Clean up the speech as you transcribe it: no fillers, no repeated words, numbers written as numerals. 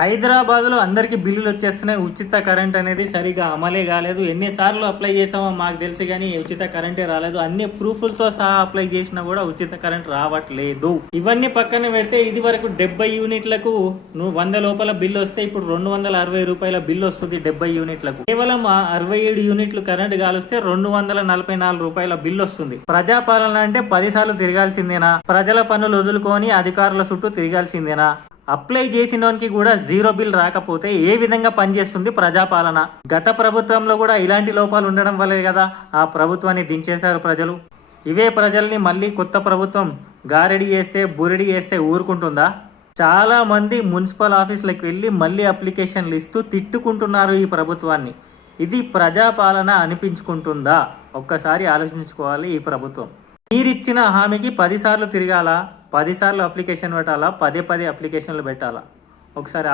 హైదరాబాద్లో అందరికీ బిల్లులు వచ్చేస్తున్నాయి. ఉచిత కరెంట్ అనేది సరిగా అమలే కాలేదు. ఎన్నిసార్లు అప్లై చేసామో మాకు తెలుసు, కానీ ఉచిత కరెంటే రాలేదు. అన్ని ప్రూఫ్లతో సహా అప్లై చేసినా కూడా ఉచిత కరెంట్ రావట్లేదు. ఇవన్నీ పక్కన పెడితే ఇది వరకు 70 యూనిట్లకు 100 లోపల బిల్లు వస్తే ఇప్పుడు 260 రూపాయల బిల్లు వస్తుంది 70 యూనిట్లకు. కేవలం 67 యూనిట్లు కరెంట్ కాలుస్తే 244 రూపాయల బిల్లు వస్తుంది. ప్రజాపాలన అంటే 10 సార్లు తిరగాల్సిందేనా? ప్రజల పనులు వదులుకొని అధికారుల చుట్టూ తిరగాల్సిందేనా? అప్లై చేసినోనికి కూడా జీరో బిల్ రాకపోతే ఏ విధంగా పనిచేస్తుంది ప్రజాపాలన? గత ప్రభుత్వంలో కూడా ఇలాంటి లోపాలు ఉండడం వల్లే కదా ఆ ప్రభుత్వాన్ని దించేశారు ప్రజలు. ఇవే ప్రజల్ని మళ్ళీ కొత్త ప్రభుత్వం గారెడి చేస్తే బురిడి చేస్తే ఊరుకుంటుందా? చాలా మంది మున్సిపల్ ఆఫీసులకు వెళ్ళి మళ్ళీ అప్లికేషన్లు ఇస్తూ తిట్టుకుంటున్నారు ఈ ప్రభుత్వాన్ని. ఇది ప్రజాపాలన అనిపించుకుంటుందా? ఒక్కసారి ఆలోచించుకోవాలి ఈ ప్రభుత్వం. మీరిచ్చిన హామీకి 10 సార్లు తిరగాల, 10 సార్లు అప్లికేషన్ పెట్టాలా, పదే అప్లికేషన్లు పెట్టాలా? ఒకసారి